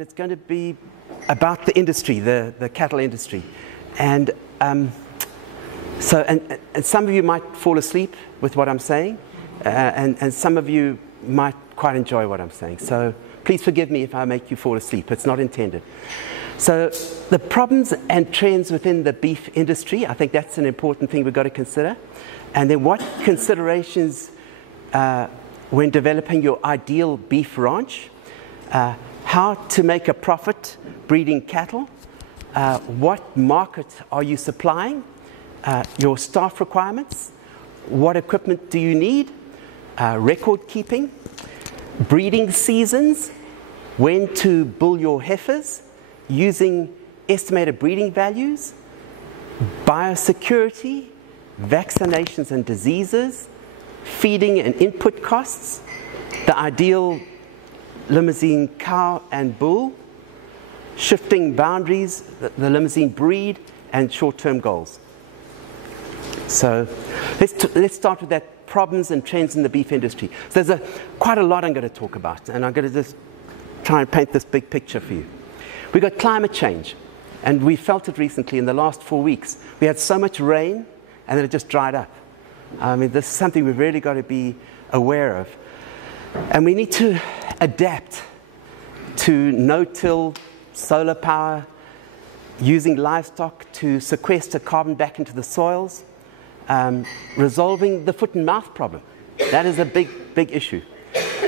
it's going to be about the industry, the cattle industry. And and some of you might fall asleep with what I'm saying, and some of you might quite enjoy what I'm saying. So please forgive me if I make you fall asleep. It's not intended. So the problems and trends within the beef industry, I think that's an important thing we've got to consider. And then what considerations when developing your ideal beef ranch, how to make a profit breeding cattle, what market are you supplying, your staff requirements, what equipment do you need, record keeping, breeding seasons, when to bull your heifers, using estimated breeding values, biosecurity, vaccinations and diseases, feeding and input costs, the ideal limousine cow and bull, shifting boundaries, the limousine breed, and short-term goals. So let's start with that, problems and trends in the beef industry. So there's quite a lot I'm going to talk about, and I'm going to just try and paint this big picture for you. We've got climate change, and we felt it recently in the last 4 weeks. We had so much rain, and then it just dried up. I mean, this is something we've really got to be aware of. And we need to adapt to no-till, solar power, using livestock to sequester carbon back into the soils, resolving the foot and mouth problem. That is a big, big issue.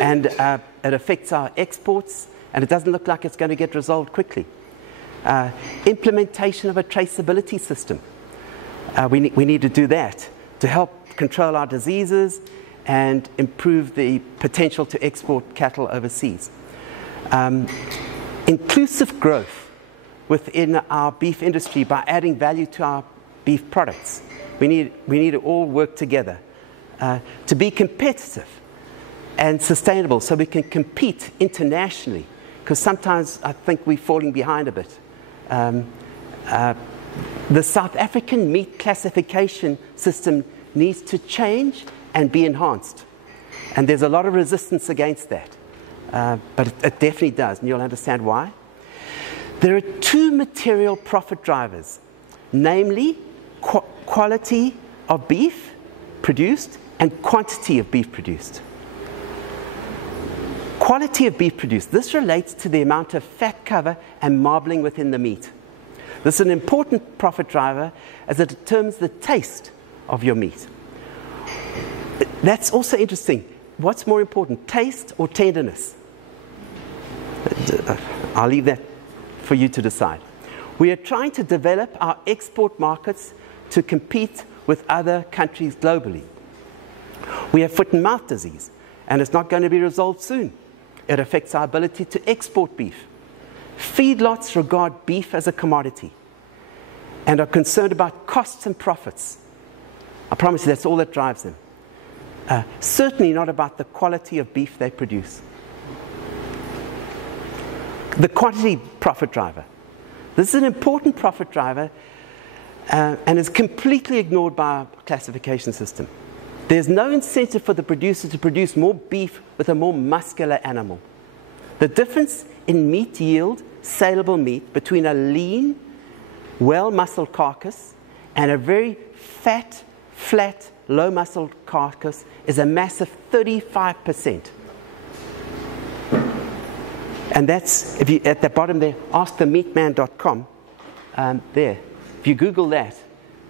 And it affects our exports, and it doesn't look like it's going to get resolved quickly. Implementation of a traceability system. We need to do that to help control our diseases and improve the potential to export cattle overseas. Inclusive growth within our beef industry by adding value to our beef products. We need to all work together to be competitive and sustainable so we can compete internationally, because sometimes I think we're falling behind a bit. The South African meat classification system needs to change and be enhanced. And there's a lot of resistance against that. But it definitely does, and you'll understand why. There are two material profit drivers, namely quality of beef produced and quantity of beef produced. Quality of beef produced. This relates to the amount of fat cover and marbling within the meat. This is an important profit driver as it determines the taste of your meat. That's also interesting. What's more important, taste or tenderness? I'll leave that for you to decide. We are trying to develop our export markets to compete with other countries globally. We have foot and mouth disease, and it's not going to be resolved soon. It affects our ability to export beef. Feedlots regard beef as a commodity and are concerned about costs and profits. I promise you that's all that drives them. Certainly not about the quality of beef they produce. The quantity profit driver. This is an important profit driver and is completely ignored by our classification system. There's no incentive for the producer to produce more beef with a more muscular animal. The difference in meat yield, saleable meat, between a lean, well-muscled carcass and a very fat, flat, low-muscled carcass is a massive 35%. And that's, if you, at the bottom there, askthemeatman.com, there. If you Google that,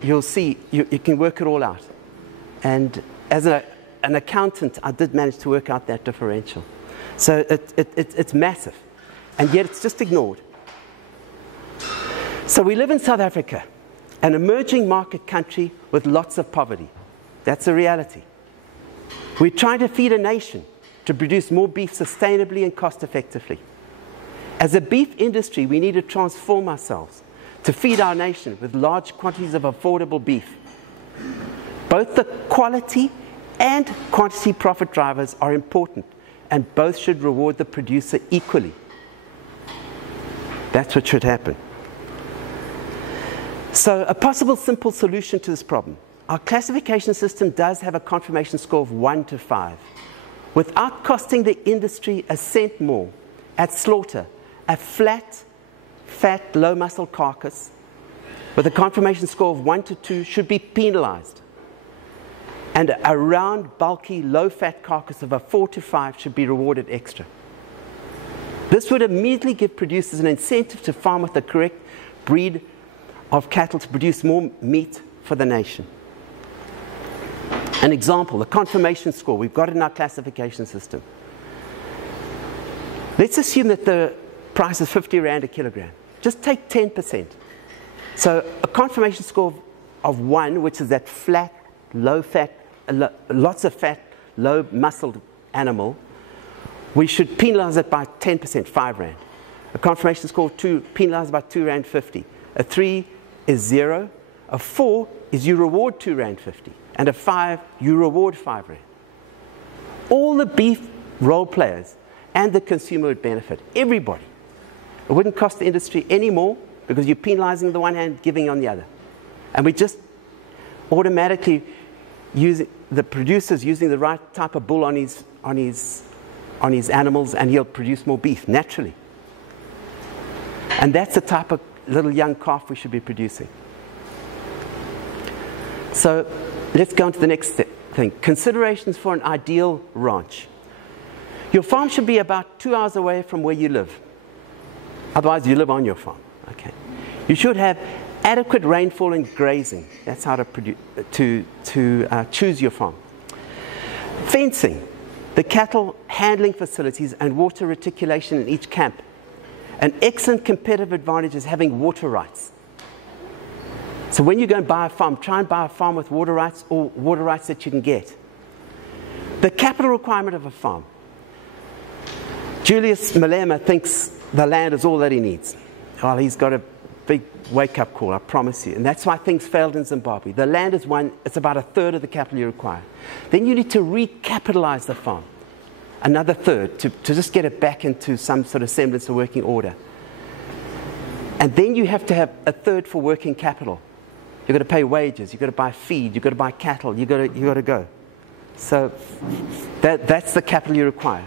you'll see, you can work it all out. And as an accountant, I did manage to work out that differential. So it's massive, and yet it's just ignored. So we live in South Africa, an emerging market country with lots of poverty. That's a reality. We're trying to feed a nation to produce more beef sustainably and cost-effectively. As a beef industry, we need to transform ourselves to feed our nation with large quantities of affordable beef. Both the quality and quantity profit drivers are important, and both should reward the producer equally. That's what should happen. So a possible simple solution to this problem. Our classification system does have a confirmation score of 1 to 5. Without costing the industry a cent more, at slaughter, a flat, fat, low muscle carcass with a conformation score of 1 to 2 should be penalized. And a round, bulky, low-fat carcass of a 4 to 5 should be rewarded extra. This would immediately give producers an incentive to farm with the correct breed of cattle to produce more meat for the nation. An example, the conformation score. We've got it in our classification system. Let's assume that the price is 50 Rand a kilogram. Just take 10%. So a conformation score of 1, which is that flat, low-fat, lots of fat, low-muscled animal, we should penalize it by 10%, 5 Rand. A conformation score of 2, penalized by 2 Rand 50. A 3 is 0. A 4 is you reward 2 Rand 50. And a 5, you reward 5 Rand. All the beef role players and the consumer would benefit. Everybody. It wouldn't cost the industry any more because you're penalizing the one hand, giving on the other. And we just automatically use the producers using the right type of bull on his animals, and he'll produce more beef naturally. And that's the type of little young calf we should be producing. So let's go on to the next thing. Considerations for an ideal ranch. Your farm should be about 2 hours away from where you live. Otherwise, you live on your farm. Okay. You should have adequate rainfall and grazing. That's how to choose your farm. Fencing. The cattle handling facilities and water reticulation in each camp. An excellent competitive advantage is having water rights. So when you go and buy a farm, try and buy a farm with water rights or water rights that you can get. The capital requirement of a farm. Julius Malema thinks the land is all that he needs. Well, he's got a big wake-up call, I promise you. And that's why things failed in Zimbabwe. The land is one, it's about a third of the capital you require. Then you need to recapitalize the farm. Another third, to just get it back into some sort of semblance of working order. And then you have to have a third for working capital. You've got to pay wages, you've got to buy feed, you've got to buy cattle, you've got to go. So that's the capital you require.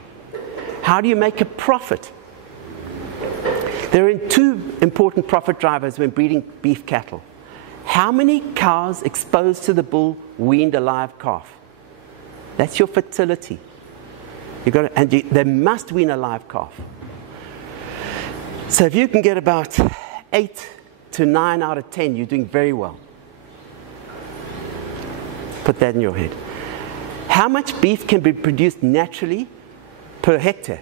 How do you make a profit? There are 2 important profit drivers when breeding beef cattle. How many cows exposed to the bull weaned a live calf? That's your fertility. They must wean a live calf. So if you can get about 8 to 9 out of 10, you're doing very well. Put that in your head. How much beef can be produced naturally per hectare?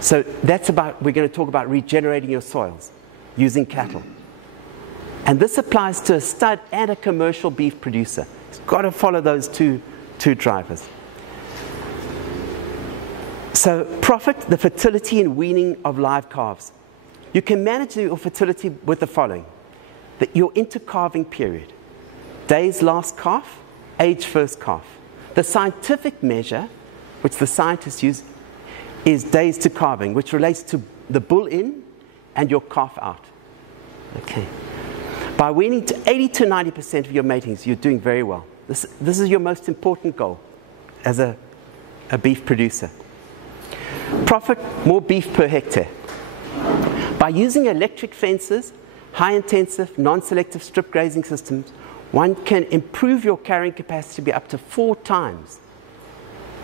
So that's we're going to talk about regenerating your soils using cattle. And this applies to a stud and a commercial beef producer. It's got to follow those two drivers. So profit, the fertility and weaning of live calves. You can manage your fertility with the following. Your intercalving period. Days last calf, age first calf. The scientific measure, which the scientists use, is days to calving, which relates to the bull in and your calf out. Okay. By weaning to 80 to 90% of your matings, you're doing very well. This is your most important goal as a beef producer. Profit, more beef per hectare. By using electric fences, high-intensive, non-selective strip grazing systems, one can improve your carrying capacity by up to 4 times.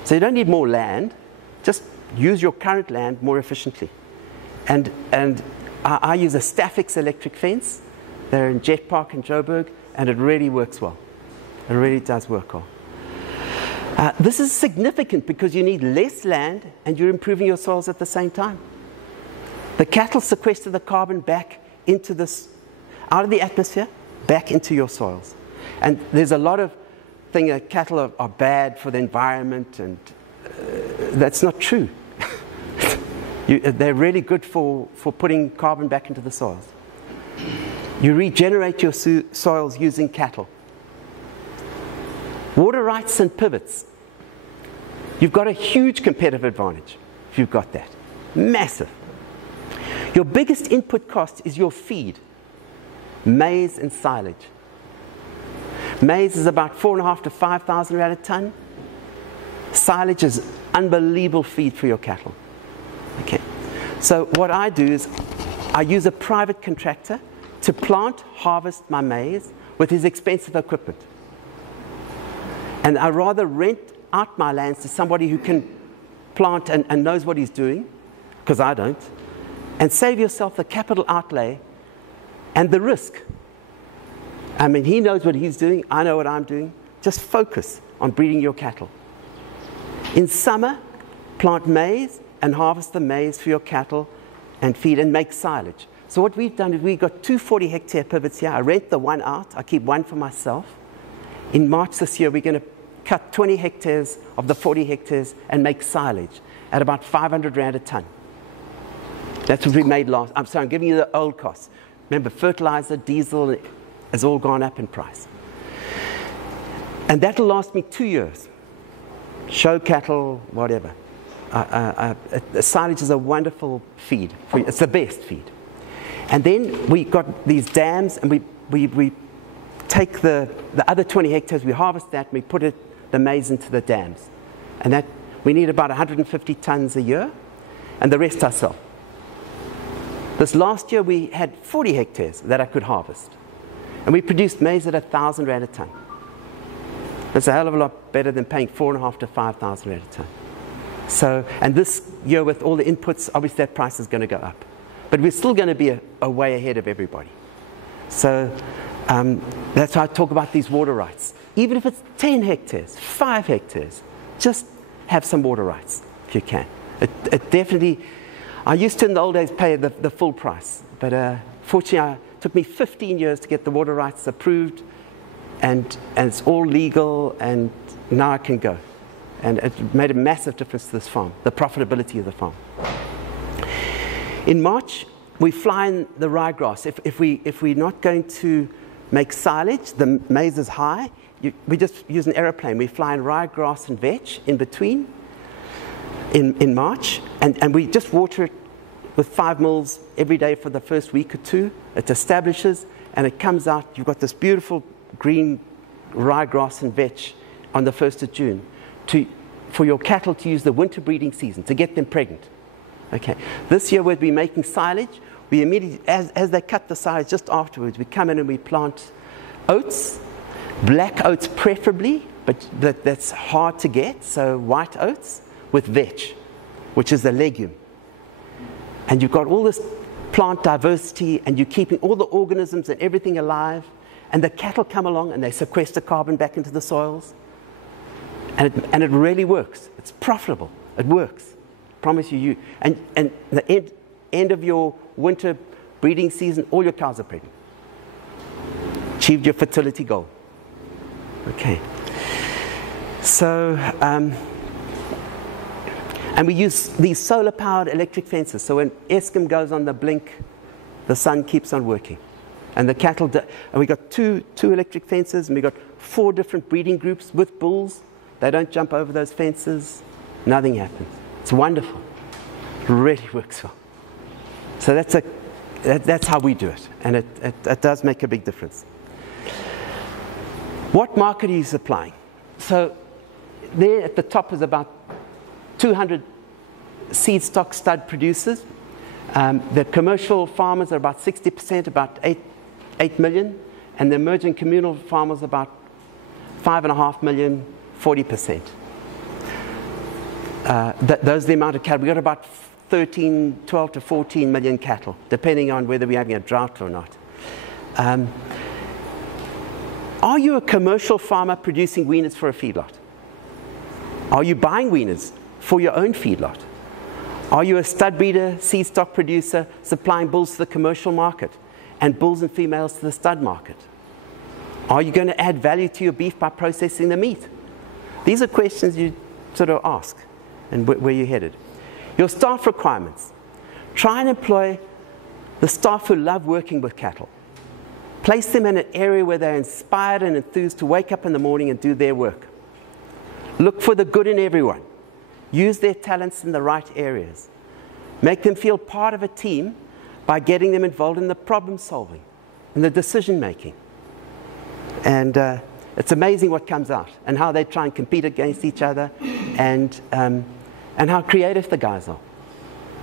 So you don't need more land, just use your current land more efficiently. And I use a Staffix electric fence. They're in Jet Park in Joburg, and it really works well. It really does work well. This is significant because you need less land and you're improving your soils at the same time. The cattle sequester the carbon back into out of the atmosphere, back into your soils. And there's a lot of things that cattle are bad for the environment, and that's not true. They're really good for putting carbon back into the soils. You regenerate your soils using cattle. Water rights and pivots. You've got a huge competitive advantage if you've got that. Massive. Your biggest input cost is your feed, maize and silage. Maize is about 4,500 to 5,000 Rand a ton. Silage is unbelievable feed for your cattle. Okay. So what I do is I use a private contractor to plant, harvest my maize with his expensive equipment. And I rather rent out my lands to somebody who can plant and knows what he's doing, because I don't, and save yourself the capital outlay and the risk. I mean, he knows what he's doing, I know what I'm doing. Just focus on breeding your cattle. In summer, plant maize and harvest the maize for your cattle and feed and make silage. So what we've done is we've got 2 40-hectare pivots here. I rent the one out. I keep one for myself. In March this year, we're going to cut 20 hectares of the 40 hectares and make silage at about 500 Rand a ton. That's what we made last. I'm giving you the old costs. Remember, fertilizer, diesel has all gone up in price. And that'll last me 2 years. Show cattle, whatever. Silage is a wonderful feed. It's the best feed. And then we got these dams, and we take the other 20 hectares, we harvest that, and we put the maize into the dams. And that we need about 150 tons a year, and the rest I sell. This last year we had 40 hectares that I could harvest. And we produced maize at 1,000 Rand a ton. That's a hell of a lot better than paying 4,500 to 5,000 Rand a ton. So, and this year with all the inputs, obviously that price is going to go up. But we're still going to be a way ahead of everybody. So that's why I talk about these water rights. Even if it's 10 hectares, 5 hectares, just have some water rights if you can. It definitely, I used to in the old days pay the full price. But fortunately, it took me 15 years to get the water rights approved. And it's all legal, and now I can go. And it made a massive difference to this farm, the profitability of the farm. In March, we fly in the ryegrass. If we're not going to make silage, the maize is high, we just use an aeroplane. We fly in ryegrass and vetch in between in March, and we just water it with 5 mils every day for the first week or two. It establishes, and it comes out. You've got this beautiful green ryegrass and vetch on the 1st of June for your cattle to use the winter breeding season, to get them pregnant. Okay. This year we'll be making silage. We immediately, as they cut the silage just afterwards, we come in and we plant oats, black oats preferably, but that's hard to get, so white oats with vetch, which is a legume. And you've got all this plant diversity, and you're keeping all the organisms and everything alive, and the cattle come along and they sequester carbon back into the soils. And it really works. It's profitable. It works. Promise you. And the end of your winter breeding season, all your cows are pregnant. Achieved your fertility goal. Okay. So, and we use these solar-powered electric fences. So when Eskom goes on the blink, the sun keeps on working. And the cattle, and we got two electric fences, and we got 4 different breeding groups with bulls. They don't jump over those fences. Nothing happens. It's wonderful. It really works well. So that's how we do it, and it does make a big difference. What market are you supplying? So there at the top is about 200 seed stock stud producers. The commercial farmers are about 60%, about 8 million, and the emerging communal farmers about 5.5 million, 40%. Those are the amount of cattle. We've got about 12 to 14 million cattle, depending on whether we're having a drought or not. Are you a commercial farmer producing weaners for a feedlot? Are you buying weaners for your own feedlot? Are you a stud breeder, seed stock producer, supplying bulls to the commercial market and bulls and females to the stud market? Are you going to add value to your beef by processing the meat? These are questions you sort of ask and where you're headed. Your staff requirements. Try and employ the staff who love working with cattle. Place them in an area where they're inspired and enthused to wake up in the morning and do their work. Look for the good in everyone. Use their talents in the right areas. Make them feel part of a team by getting them involved in the problem solving and the decision making. And it's amazing what comes out and how they try and compete against each other, and how creative the guys are.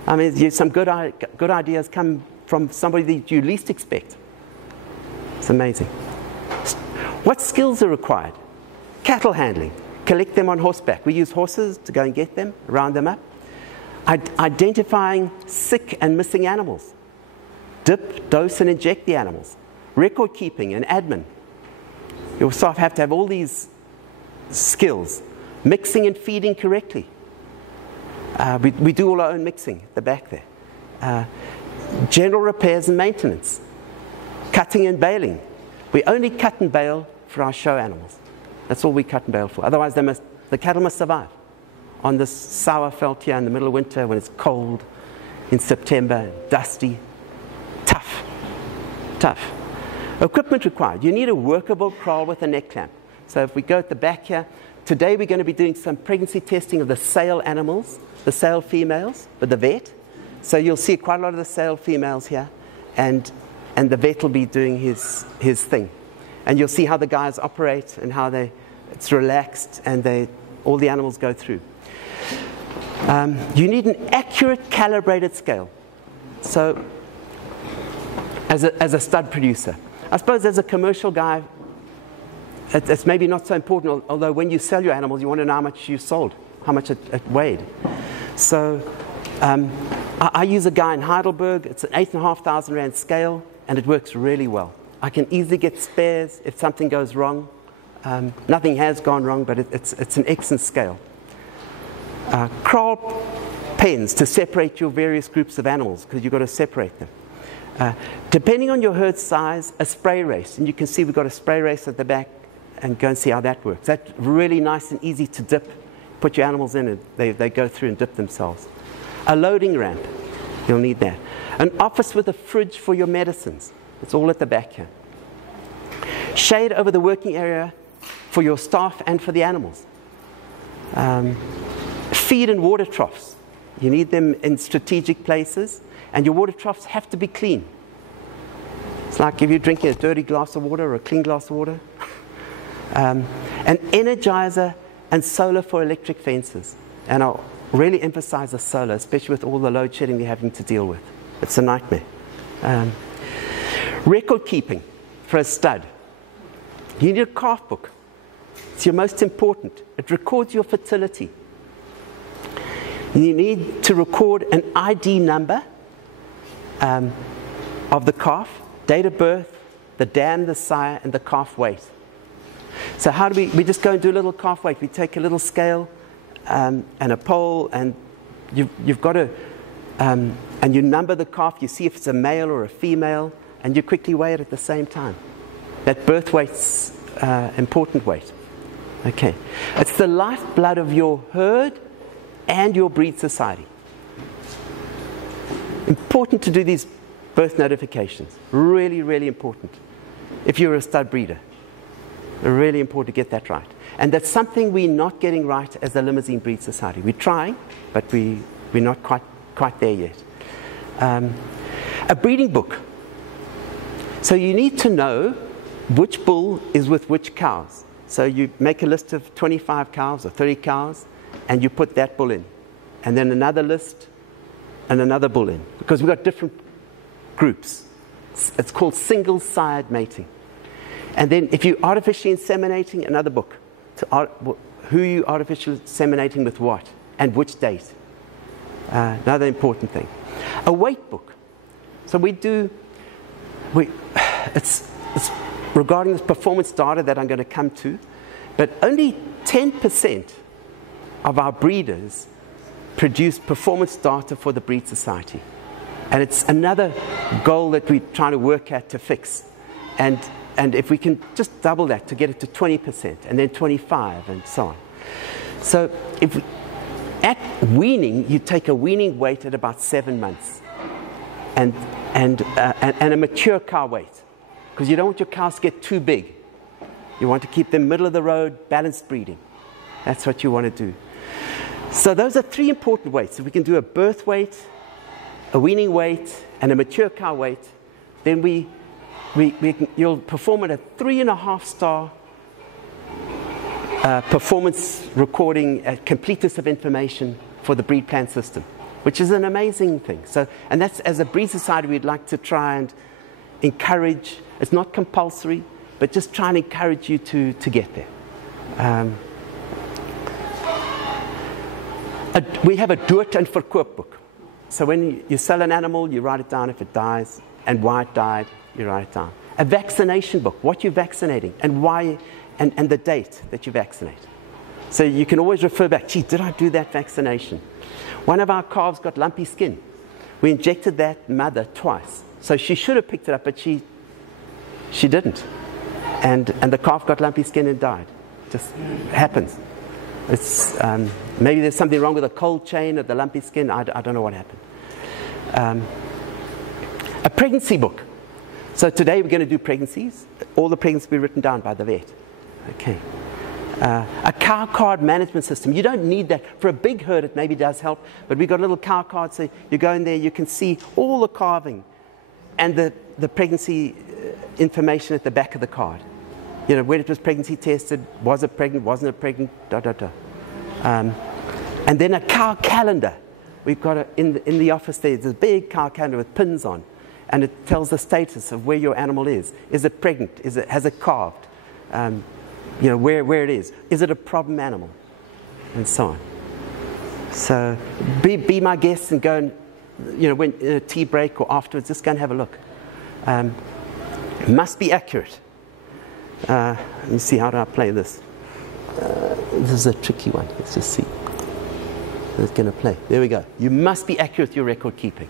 I mean, some good ideas come from somebody that you least expect. It's amazing. What skills are required? Cattle handling. Collect them on horseback. We use horses to go and get them, round them up. Identifying sick and missing animals. Dip, dose, and inject the animals. Record keeping and admin. Your staff have to have all these skills. Mixing and feeding correctly. We do all our own mixing at the back there. General repairs and maintenance. Cutting and baling. We only cut and bale for our show animals. That's all we cut and bale for. Otherwise, the cattle must survive on this sour veld here in the middle of winter when it's cold in September, dusty. Tough. Equipment required. You need a workable kraal with a neck clamp. So if we go at the back here, today we're going to be doing some pregnancy testing of the sale animals, the sale females, with the vet. So you'll see quite a lot of the sale females here, and the vet will be doing his thing. And you'll see how the guys operate and how it's relaxed and all the animals go through. You need an accurate calibrated scale. So as a stud producer, I suppose as a commercial guy, it's maybe not so important, although when you sell your animals, you want to know how much you sold, how much it weighed. So I use a guy in Heidelberg. It's an 8,500 Rand scale, and it works really well. I can easily get spares if something goes wrong. Nothing has gone wrong, but it's an excellent scale. Kraal pens to separate your various groups of animals, because you've got to separate them. Depending on your herd size, a spray race. And you can see we've got a spray race at the back, and go and see how that works. That's really nice and easy to dip. Put your animals in, and they go through and dip themselves. A loading ramp. You'll need that. An office with a fridge for your medicines. It's all at the back here. Shade over the working area for your staff and for the animals. Feed and water troughs. You need them in strategic places, and your water troughs have to be clean. It's like if you're drinking a dirty glass of water or a clean glass of water. An energizer and solar for electric fences. And I'll really emphasize the solar, especially with all the load shedding you're having to deal with. It's a nightmare. Record keeping for a stud. You need a calf book. It's your most important. It records your fertility. You need to record an ID number of the calf, date of birth, the dam, the sire, and the calf weight. So how do we just go and do a little calf weight? We take a little scale and a pole, and you've got to, and you number the calf. You see if it's a male or a female, and you quickly weigh it at the same time. That birth weight's important weight. Okay, it's the lifeblood of your herd and your breed society. Important to do these birth notifications. Really, really important. If you're a stud breeder. Really important to get that right. And that's something we're not getting right as the Limousine Breed Society. We're trying, but we're not quite there yet. A breeding book. So you need to know which bull is with which cows. So you make a list of 25 cows or 30 cows, and you put that bull in. And then another list, and another bull in. Because we've got different groups. It's called single-side mating. And then if you're artificially inseminating, another book. Who you artificially inseminating with what, and which date. Another important thing. A weight book. So it's regarding this performance data that I'm going to come to, but only 10% of our breeders produce performance data for the Breed Society. And it's another goal that we're trying to work at to fix. And if we can just double that to get it to 20%, and then 25%, and so on. So at weaning, you take a weaning weight at about 7 months, and a mature cow weight, because you don't want your cows to get too big. You want to keep them middle of the road, balanced breeding. That's what you want to do. So those are 3 important weights. If we can do a birth weight, a weaning weight, and a mature cow weight, then you'll perform at a 3.5-star performance recording, completeness of information for the breed plan system. which is an amazing thing. So, and that's, as a breed society, we'd like to try and encourage. It's not compulsory, but just try and encourage you to get there. We have a do it and verkoop book. So when you sell an animal, you write it down if it dies, and why it died, you write it down. A vaccination book, what you're vaccinating, and why, and the date that you vaccinate. So you can always refer back, gee, did I do that vaccination? One of our calves got lumpy skin. We injected that mother twice. So she should have picked it up, but she didn't. And the calf got lumpy skin and died. Just happens. It's, maybe there's something wrong with the cold chain or the lumpy skin. I don't know what happened. A pregnancy book. So today we're going to do pregnancies. All the pregnancies will be written down by the vet. Okay. A cow card management system. You don't need that. For a big herd, it maybe does help. But we've got a little cow card, so you go in there, you can see all the calving and the pregnancy information at the back of the card. You know, when it was pregnancy tested, was it pregnant, wasn't it pregnant, And then a cow calendar. We've got in the office there's a big cow calendar with pins on, and it tells the status of where your animal is. Is it pregnant? Has it calved? You know, where it is. Is it a problem animal? And so on. So be my guest and go and, you know, when in a tea break or afterwards, just go and have a look. It must be accurate. Let me see, how do I play this? This is a tricky one. Let's just see. It's going to play. There we go. You must be accurate with your record keeping.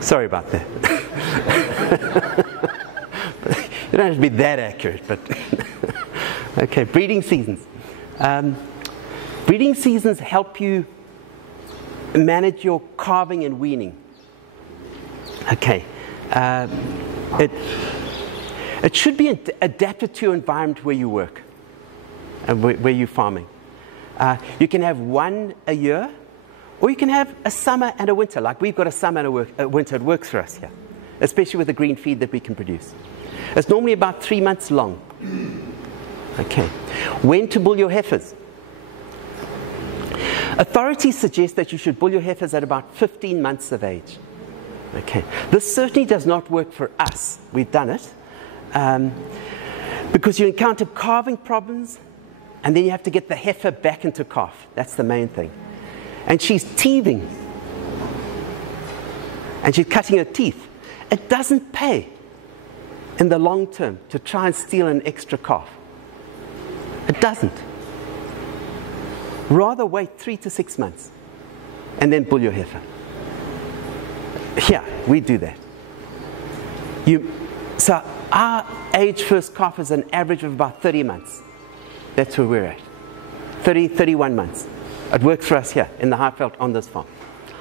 Sorry about that. You don't have to be that accurate, but okay. Breeding seasons. Breeding seasons help you manage your calving and weaning. Okay. It should be adapted to your environment where you work and where you're farming. You can have one a year, or you can have a summer and a winter. Like we've got a summer and a winter. It works for us here, especially with the green feed that we can produce. It's normally about 3 months long. Okay. When to bull your heifers? Authorities suggest that you should bull your heifers at about 15 months of age. Okay. This certainly does not work for us. We've done it. Because you encounter calving problems, and then you have to get the heifer back into calf. That's the main thing. And she's teething. And she's cutting her teeth. It doesn't pay in the long term to try and steal an extra calf. It doesn't. Rather wait 3 to 6 months and then bull your heifer. Yeah, we do that. So our age first calf is an average of about 30 months. That's where we're at. 30, 31 months. It works for us here in the Highveld on this farm.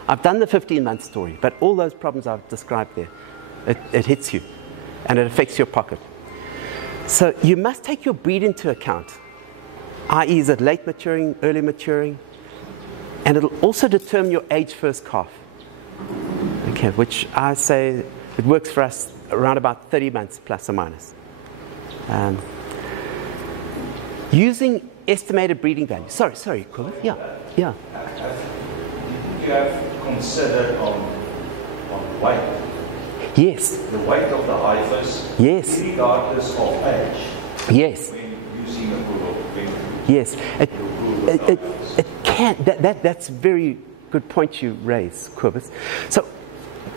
I've done the 15-month story, but all those problems I've described there, it hits you and it affects your pocket. So you must take your breed into account, i.e. is it late maturing, early maturing, and it'll also determine your age first calf. Okay, which I say it works for us around about 30 months plus or minus. Using estimated breeding value. Sorry, Quillet. Yeah. You have considered on weight. Yes. The weight of the heifers. Yes. Regardless of age. Yes. When using a bull. Yes. It can. That's a very good point you raise, Quibus. So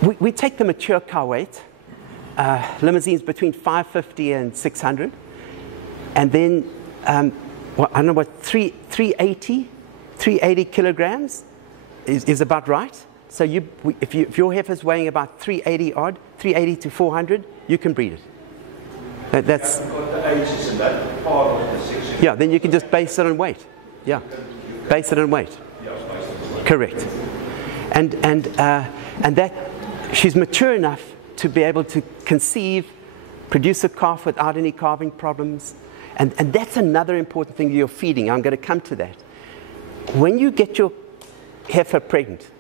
we take the mature cow weight, limousines between 550 and 600, and then I don't know what 380 kilograms is about right. So if your heifer's weighing about 380 to 400, you can breed it. That's got the ages in that part of the section. Yeah, then you can just base it on weight. Yeah, base it on weight. Correct. And that she's mature enough to be able to conceive, produce a calf without any calving problems. And that's another important thing you're feeding. I'm going to come to that. when you get your heifer pregnant,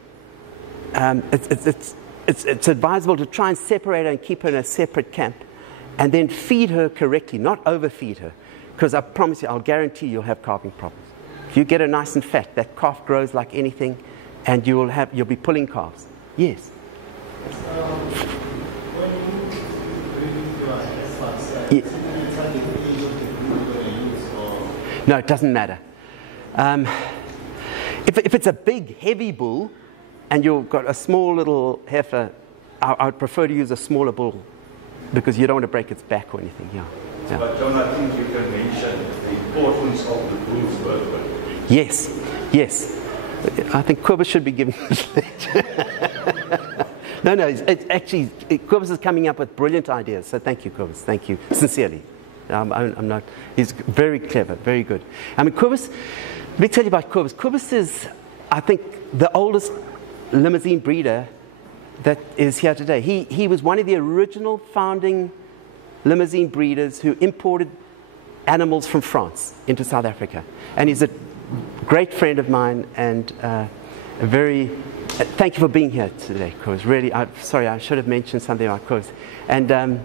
it's advisable to try and separate her and keep her in a separate camp, and then feed her correctly, not overfeed her, because I promise you, I'll guarantee you'll have calving problems. If you get her nice and fat, that calf grows like anything, and you'll be pulling calves. Yes. When you bring No, it doesn't matter. If it's a big, heavy bull, and you've got a small little heifer, I would prefer to use a smaller bull, because you don't want to break its back or anything. Yeah. But John, I think you can mention the importance of the bull's birthday. Yes, yes. I think Quibus should be giving this lecture. No, it's actually, Quibus is coming up with brilliant ideas. So thank you, Quibus. Thank you, sincerely. I'm not, he's very clever, very good. I mean, Quibus, let me tell you about Quibus. Quibus is, I think, the oldest limousine breeder that is here today. He was one of the original founding limousine breeders who imported animals from France into South Africa. And he's a great friend of mine, and thank you for being here today, Quibus. Really, sorry, I should have mentioned something about Quibus. And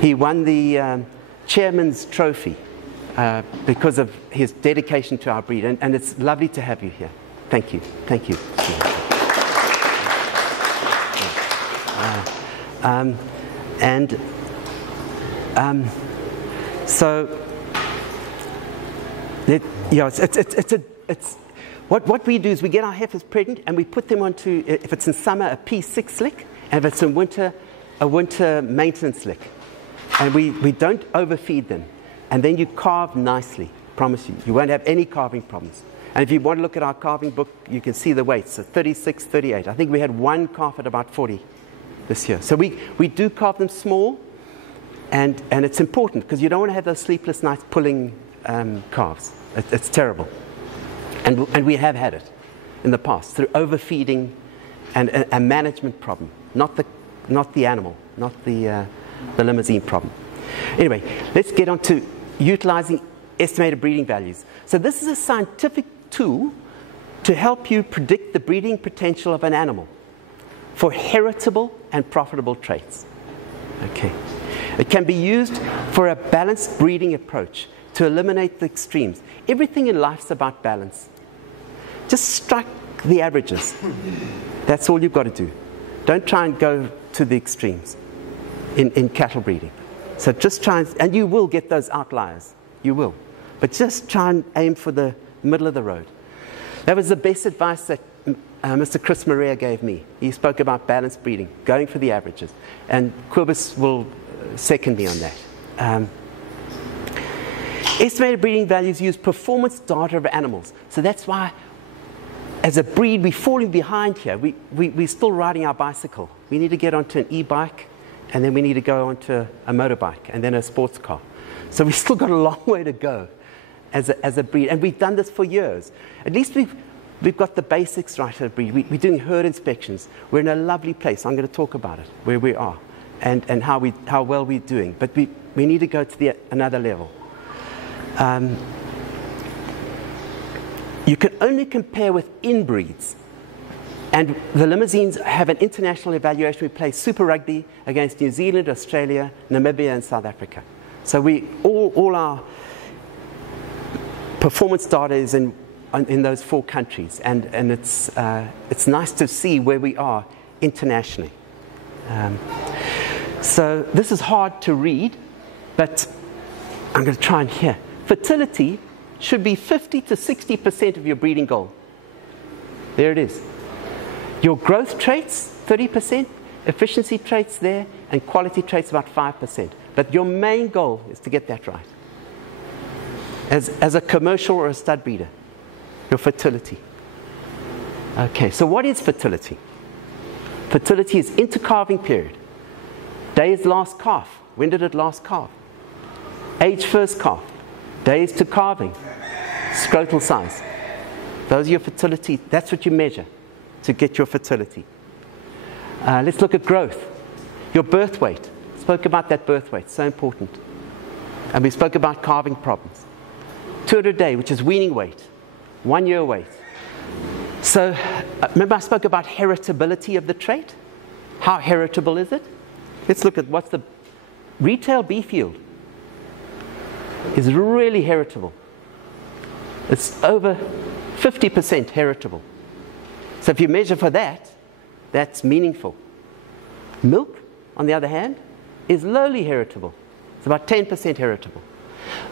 he won the chairman's trophy because of his dedication to our breed, and it's lovely to have you here. Thank you. Thank you. So what we do is we get our heifers pregnant and we put them onto, if it's in summer, a P6 slick, and if it's in winter, a winter maintenance slick. And we don't overfeed them. And then you calve nicely, promise you. You won't have any calving problems. And if you want to look at our calving book, you can see the weights, so 36, 38. I think we had one calf at about 40 this year. So we do calve them small, and it's important because you don't want to have those sleepless nights pulling calves. It's terrible. And we have had it in the past through overfeeding and a management problem, not the animal, not the limousine problem. Anyway, let's get on to utilizing estimated breeding values. So this is a scientific tool to help you predict the breeding potential of an animal for heritable and profitable traits. Okay. It can be used for a balanced breeding approach to eliminate the extremes. Everything in life's about balance. Just strike the averages. That's all you've got to do. Don't try and go to the extremes in cattle breeding. So just try and you will get those outliers. You will. But just try and aim for the middle of the road. That was the best advice that Mr. Chris Maria gave me. He spoke about balanced breeding, going for the averages. And Quibus will second me on that. Estimated breeding values use performance data of animals. So that's why, as a breed, we're falling behind here. We're still riding our bicycle. We need to get onto an e-bike, and then we need to go onto a motorbike, and then a sports car. So we've still got a long way to go as a breed. And we've done this for years. At least we've got the basics right as a breed. We're doing herd inspections. We're in a lovely place. I'm going to talk about it, where we are, and how well we're doing. But we need to go to another level. You can only compare with inbreeds. And the limousines have an international evaluation. We play Super Rugby against New Zealand, Australia, Namibia, and South Africa. So all our performance data is in those 4 countries, and it's nice to see where we are internationally. So this is hard to read, but I'm going to try and hear. Fertility should be 50 to 60% of your breeding goal. There it is. Your growth traits, 30%, efficiency traits there, and quality traits about 5%. But your main goal is to get that right. As a commercial or a stud breeder, your fertility. Okay, so what is fertility? Fertility is intercalving period. Days last calf. When did it last calf? Age first calf. Days to calving. Scrotal size. Those are your fertility. That's what you measure to get your fertility. Let's look at growth. Your birth weight. Spoke about that birth weight. So important. And we spoke about calving problems. 200 a day, which is weaning weight. 1 year wait. So remember I spoke about heritability of the trait? How heritable is it? Let's look at what's the retail beef yield is really heritable. It's over 50% heritable. So if you measure for that, that's meaningful. Milk, on the other hand, is lowly heritable. It's about 10% heritable.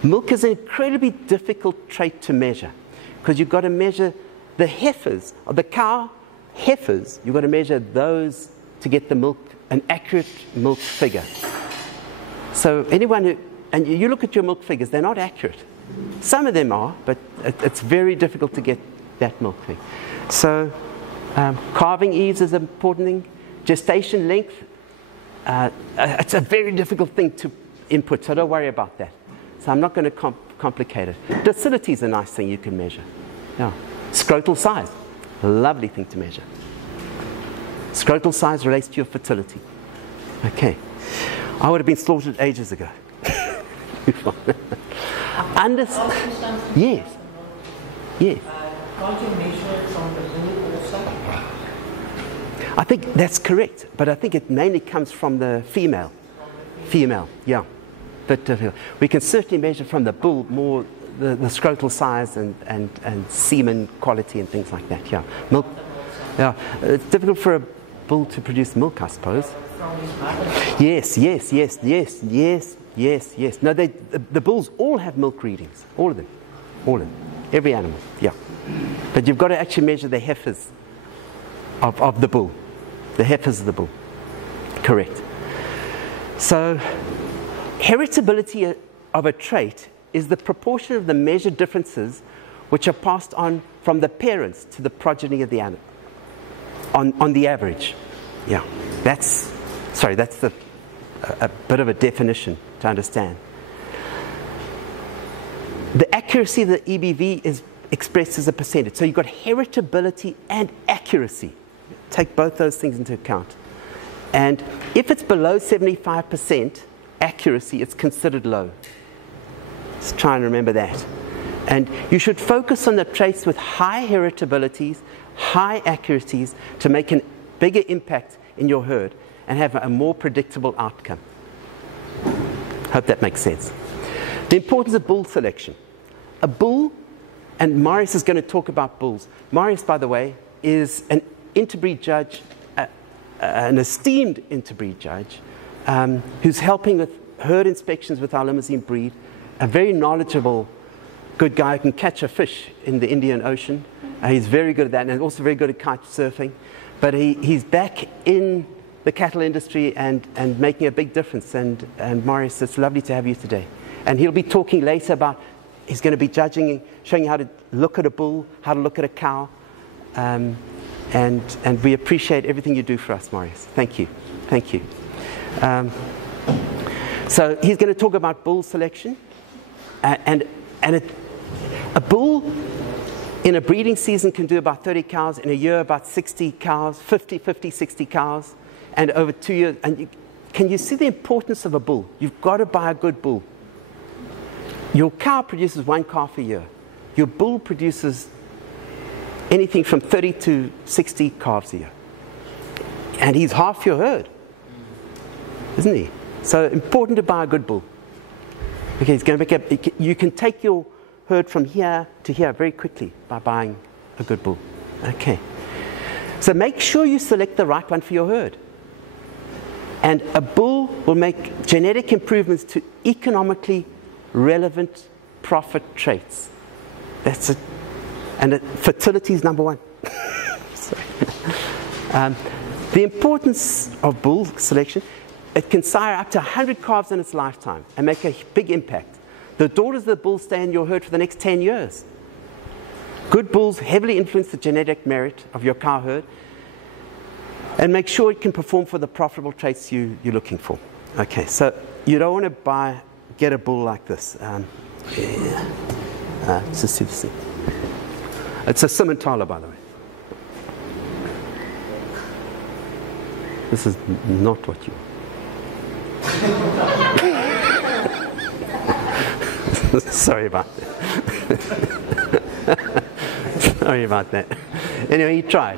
Milk is an incredibly difficult trait to measure because you've got to measure the heifers, or the cow heifers, you've got to measure those to get the milk, an accurate milk figure. So anyone who, and you look at your milk figures, they're not accurate. Some of them are, but it's very difficult to get that milk thing. So calving ease is an important thing. Gestation length, it's a very difficult thing to input, so don't worry about that. So I'm not going to complicate it. Docility is a nice thing you can measure. Yeah. Scrotal size, a lovely thing to measure. Scrotal size relates to your fertility. Okay. I would have been slaughtered ages ago. Yes. Yes. Can't you measure it from the bull also? I think that's correct, but I think it mainly comes from the female. Female, yeah. But we can certainly measure from the bull more the scrotal size and semen quality and things like that, yeah. Milk, yeah. It's difficult for a bull to produce milk, I suppose. Yes. No, the bulls all have milk readings, all of them, every animal, yeah. But you've got to actually measure the heifers of the bull, the heifers of the bull, correct. So, heritability of a trait is the proportion of the measured differences which are passed on from the parents to the progeny of the animal, on the average, yeah. That's a bit of a definition to understand. The accuracy of the EBV is expressed as a percentage. So you've got heritability and accuracy. Take both those things into account. And if it's below 75% accuracy, it's considered low. Just try and remember that. And you should focus on the traits with high heritabilities, high accuracies to make a bigger impact in your herd and have a more predictable outcome. Hope that makes sense. The importance of bull selection. A bull, and Marius is going to talk about bulls. Marius, by the way, is an interbreed judge, an esteemed interbreed judge, who's helping with herd inspections with our Limousine breed, a very knowledgeable, good guy who can catch a fish in the Indian Ocean. He's very good at that, and also very good at kite surfing. But he's back in the cattle industry and making a big difference. And Marius, it's lovely to have you today. And he'll be talking later about, he's going to be judging, showing you how to look at a bull, how to look at a cow. And we appreciate everything you do for us, Marius. Thank you. Thank you. So he's going to talk about bull selection. A bull in a breeding season can do about 30 cows, in a year about 60 cows, 50, 60 cows, and over 2 years. And can you see the importance of a bull? You've got to buy a good bull. Your cow produces 1 calf a year. Your bull produces anything from 30 to 60 calves a year. And he's half your herd, isn't he? So important to buy a good bull. Okay, he's going to make you can take your herd from here to here very quickly by buying a good bull. Okay. So make sure you select the right one for your herd. And a bull will make genetic improvements to economically relevant profit traits. That's it. And fertility is number 1. The importance of bull selection, it can sire up to 100 calves in its lifetime and make a big impact. The daughters of the bull stay in your herd for the next 10 years. Good bulls heavily influence the genetic merit of your cow herd and make sure it can perform for the profitable traits you're looking for. Okay, so you don't want to get a bull like this. Let's just see this thing. It's a Simmenthaler, by the way. This is not what you want. Sorry about that. Sorry about that. Anyway, he tried.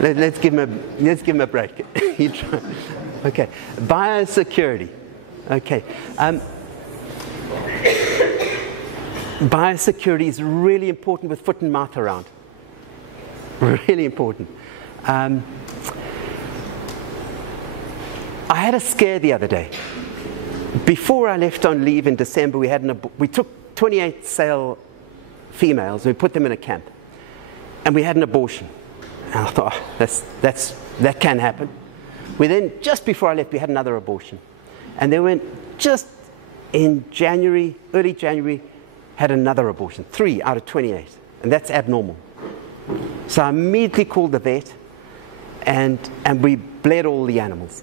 Let's give him a break. He tried. Okay. Biosecurity. Okay. Biosecurity is really important with foot and mouth around. Really important. I had a scare the other day. Before I left on leave in December, we took 28 sale females, we put them in a camp, and we had an abortion. And I thought, that can happen. We then, just before I left, we had another abortion. And then just in January, early January, had another abortion, 3 out of 28. And that's abnormal. So I immediately called the vet, and we bled all the animals.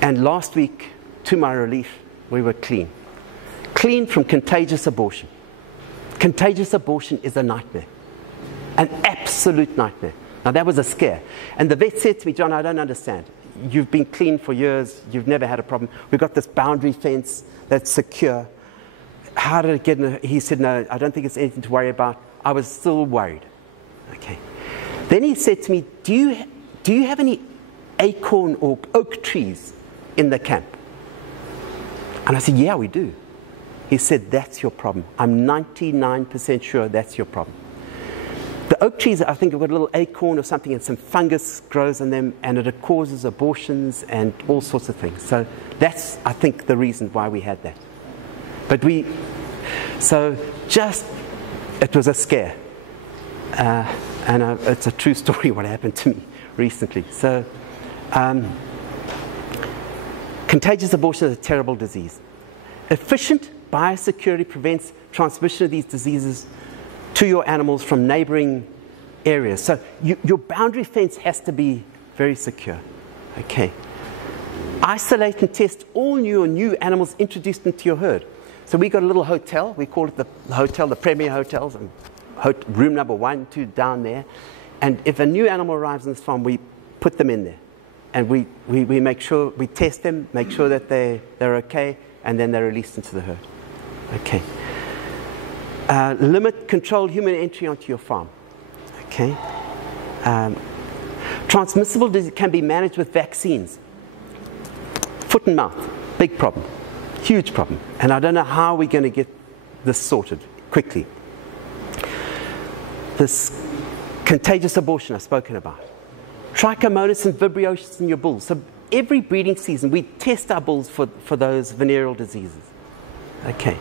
And last week, to my relief, we were clean. Clean from contagious abortion. Contagious abortion is a nightmare. An absolute nightmare. Now that was a scare. And the vet said to me, John, I don't understand. You've been clean for years. You've never had a problem. We've got this boundary fence that's secure. How did it get in? He said, no, I don't think it's anything to worry about. I was still worried. Okay. Then he said to me, do you have any acorn or oak trees in the camp? And I said, yeah, we do. He said, that's your problem. I'm 99% sure that's your problem. The oak trees, I think, have got a little acorn or something, and some fungus grows in them, and it causes abortions and all sorts of things. So that's, I think, the reason why we had that. But it was a scare. And it's a true story what happened to me recently. So, contagious abortion is a terrible disease. Efficient biosecurity prevents transmission of these diseases to your animals from neighboring areas. So your boundary fence has to be very secure. Okay. Isolate and test all new animals introduced into your herd. So we got a little hotel. We call it the hotel, the Premier Hotels, and room number 1, 2 down there. And if a new animal arrives on this farm, we put them in there. And we make sure, we test them, make sure that they're okay, and then they're released into the herd. Okay. Limit controlled human entry onto your farm. Okay. Transmissible disease can be managed with vaccines. Foot and mouth, big problem, huge problem. And I don't know how we're going to get this sorted quickly. This contagious abortion I've spoken about. Trichomonas and vibriosis in your bulls. So every breeding season, we test our bulls for those venereal diseases. Okay.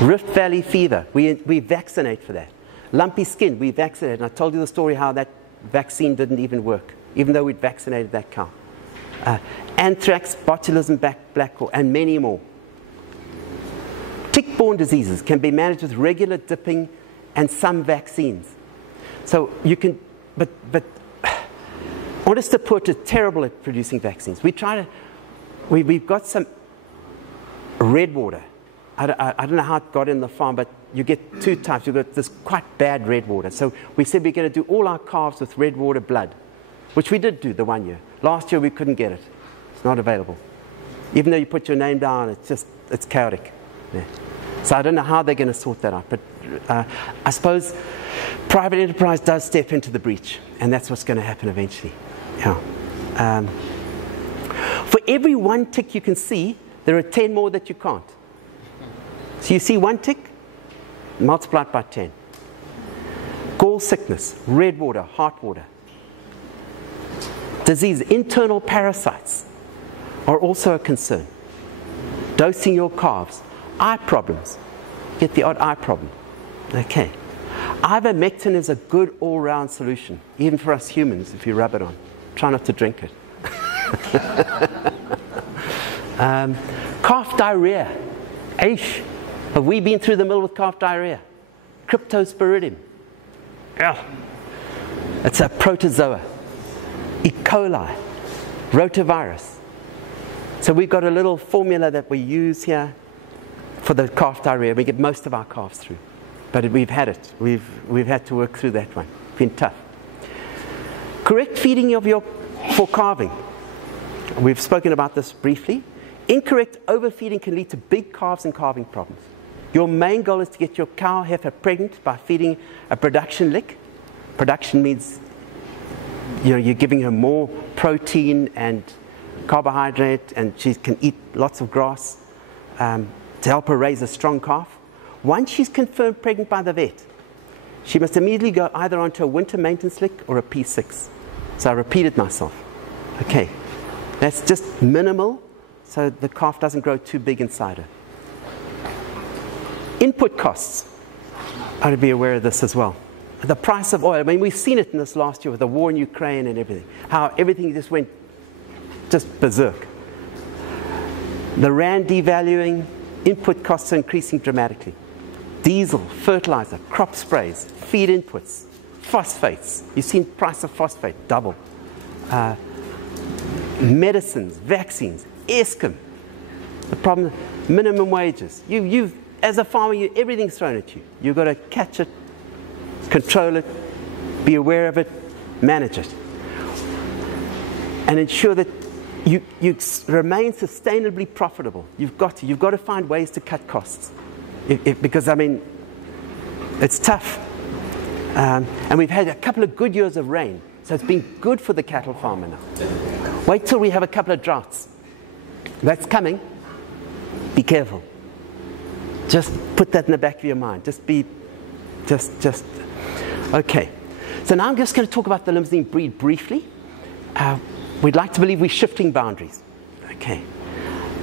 Rift Valley fever, we vaccinate for that. Lumpy skin, we vaccinate. And I told you the story how that vaccine didn't even work, even though we'd vaccinated that cow. Anthrax, botulism, black claw, and many more. Tick-borne diseases can be managed with regular dipping and some vaccines. So you can, but Honest-to-Put is terrible at producing vaccines. We've got some red water. I don't know how it got in the farm, but you get 2 types. You've got this quite bad red water. So we said we're going to do all our calves with red water blood, which we did do the 1 year. Last year we couldn't get it. It's not available. Even though you put your name down, it's chaotic. Yeah. So I don't know how they're going to sort that out. But I suppose private enterprise does step into the breach, and that's what's going to happen eventually. Yeah. For every 1 tick you can see, there are 10 more that you can't. So you see 1 tick, multiply it by 10. Gall sickness, red water, heart water. Disease, internal parasites are also a concern. Dosing your calves. Eye problems. Get the odd eye problem. Okay. Ivermectin is a good all-round solution, even for us humans, if you rub it on. Try not to drink it. Calf diarrhea. Aish. Have we been through the mill with calf diarrhea? Cryptosporidium. Yeah. It's a protozoa. E. coli. Rotavirus. So we've got a little formula that we use here for the calf diarrhea. We get most of our calves through. But we've had it. We've had to work through that one. It's been tough. Correct feeding for calving. We've spoken about this briefly. Incorrect overfeeding can lead to big calves and calving problems. Your main goal is to get your cow heifer pregnant by feeding a production lick. Production means you're giving her more protein and carbohydrate, and she can eat lots of grass to help her raise a strong calf. Once she's confirmed pregnant by the vet, she must immediately go either onto a winter maintenance lick or a P6. So I repeated myself. Okay, that's just minimal, so the calf doesn't grow too big inside her. Input costs. I would be aware of this as well. The price of oil. I mean, we've seen it in this last year with the war in Ukraine and everything. How everything just went berserk. The rand devaluing, input costs are increasing dramatically. Diesel, fertilizer, crop sprays, feed inputs, phosphates. You've seen price of phosphate double. Medicines, vaccines, Eskom. The problem, minimum wages. You've as a farmer, everything's thrown at you. You've got to catch it, control it, be aware of it, manage it, and ensure that you remain sustainably profitable. You've got to find ways to cut costs, because I mean, it's tough. And we've had a couple of good years of rain, so it's been good for the cattle farmer now. Wait till we have a couple of droughts. That's coming. Be careful. Just put that in the back of your mind. Okay. So now I'm just going to talk about the Limousine breed briefly. We'd like to believe we're shifting boundaries. Okay.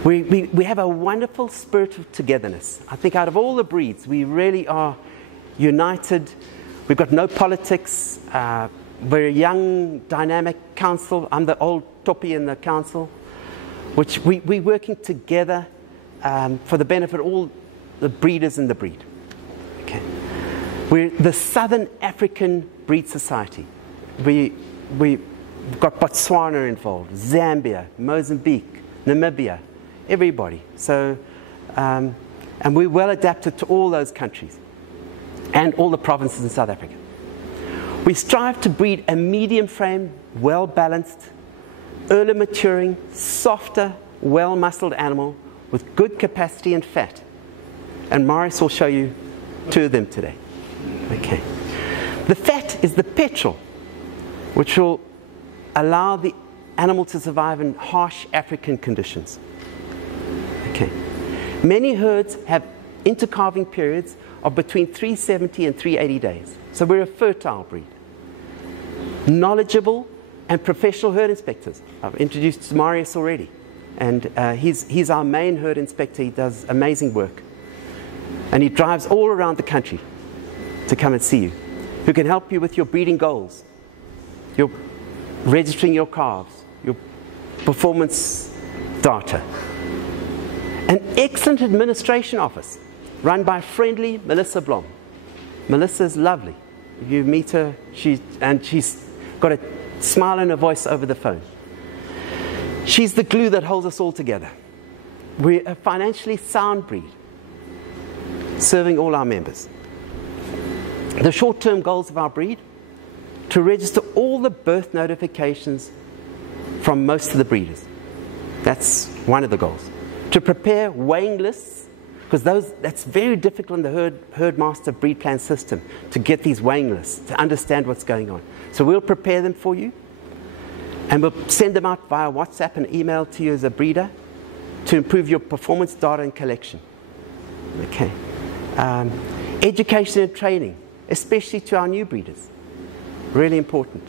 We have a wonderful spirit of togetherness. I think out of all the breeds, we really are united. We've got no politics. We're a young, dynamic council. I'm the old toppy in the council, which we're working together for the benefit of all the breeders in the breed. Okay. We're the Southern African Breed Society. We've got Botswana involved, Zambia, Mozambique, Namibia, everybody. So, and we're well adapted to all those countries and all the provinces in South Africa. We strive to breed a medium frame, well-balanced, early maturing, softer, well-muscled animal with good capacity and fat. And Marius will show you two of them today. Okay. The fat is the petrol, which will allow the animal to survive in harsh African conditions. Okay. Many herds have intercalving periods of between 370 and 380 days. So we're a fertile breed. Knowledgeable and professional herd inspectors. I've introduced Marius already. And he's our main herd inspector. He does amazing work. And he drives all around the country to come and see you, who can help you with your breeding goals, your registering your calves, your performance data. An excellent administration office run by friendly Melissa Blom. Melissa's lovely. If you meet her, she's got a smile and a voice over the phone. She's the glue that holds us all together. We're a financially sound breed, serving all our members. The short-term goals of our breed: to register all the birth notifications from most of the breeders. That's one of the goals. To prepare weighing lists, because that's very difficult in the herd master breed plan system, to get these weighing lists, to understand what's going on. So we'll prepare them for you, and we'll send them out via WhatsApp and email to you as a breeder to improve your performance data and collection. Okay. Education and training, especially to our new breeders. Really important.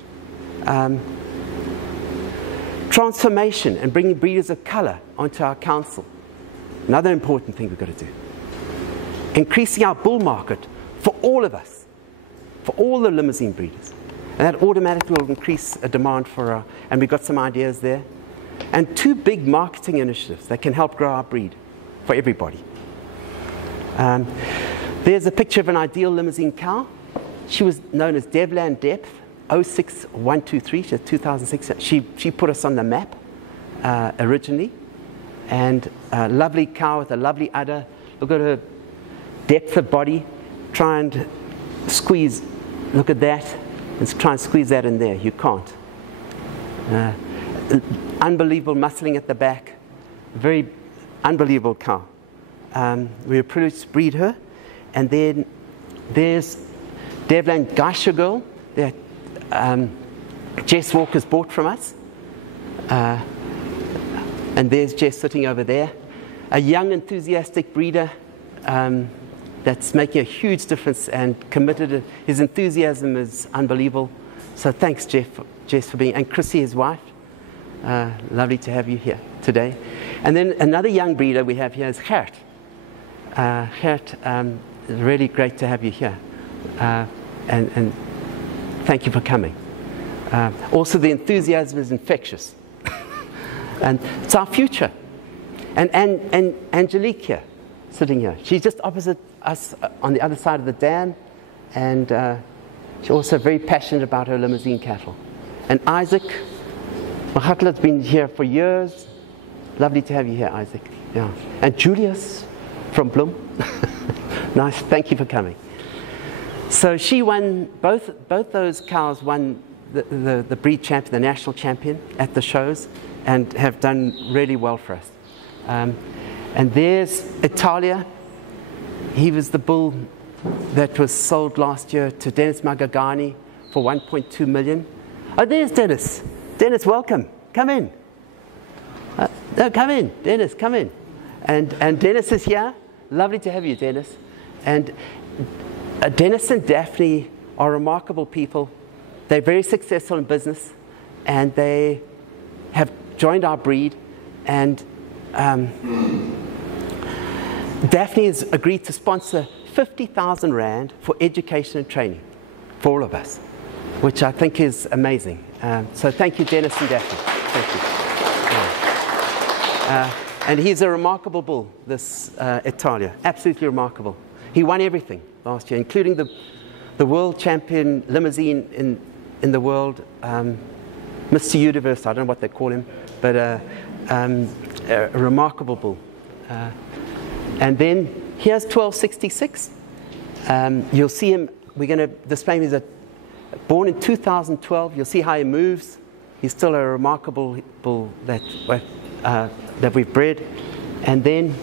Transformation and bringing breeders of color onto our council. Another important thing we've got to do. Increasing our bull market for all of us, for all the limousine breeders. And that automatically will increase a demand for our, and we've got some ideas there. And two big marketing initiatives that can help grow our breed for everybody. There's a picture of an ideal limousine cow. She was known as Devlan Depth 06123, she's 2006. She put us on the map originally. And a lovely cow with a lovely udder. Look at her depth of body. Try and squeeze, look at that. Let's try and squeeze that in there. You can't. Unbelievable muscling at the back. Very unbelievable cow. We were privileged to breed her. And then there's Devlan Geisha girl that Jess Walker's bought from us. And there's Jess sitting over there. A young, enthusiastic breeder that's making a huge difference and committed. His enthusiasm is unbelievable. So thanks, Jess, for being, and Chrissy, his wife. Lovely to have you here today. And then another young breeder we have here is Gert. Gert, really great to have you here. And thank you for coming. Also, the enthusiasm is infectious. And it's our future. And Angelique here, sitting here. She's just opposite us on the other side of the dam. And she's also very passionate about her limousine cattle. And Isaac, Mahatla's been here for years. Lovely to have you here, Isaac. Yeah. And Julius from Bloem. Nice, thank you for coming. So she won, both those cows won the breed champion, the national champion at the shows, and have done really well for us. And there's Italia. He was the bull that was sold last year to Dennis Magagani for 1.2 million. Oh, there's Dennis. Dennis, welcome. Come in. No, come in. Dennis, come in. And Dennis is here. Lovely to have you, Dennis. And Dennis and Daphne are remarkable people. They're very successful in business, and they have joined our breed. And Daphne has agreed to sponsor 50,000 Rand for education and training for all of us, which I think is amazing. So thank you, Dennis and Daphne. Thank you. And he's a remarkable bull, this Italia. Absolutely remarkable. He won everything last year, including the world champion limousine in the world, Mr. Universe, I don't know what they call him, but a remarkable bull. And then here's 1266. You'll see him, we're going to display him. He's born in 2012. You'll see how he moves. He's still a remarkable bull that we've bred. And then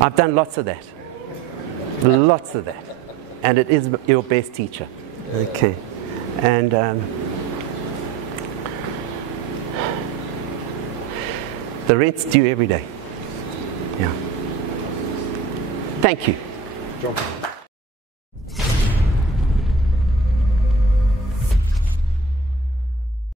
I've done lots of that. Lots of that. And it is your best teacher. Okay. And the rent's due every day. Yeah. Thank you.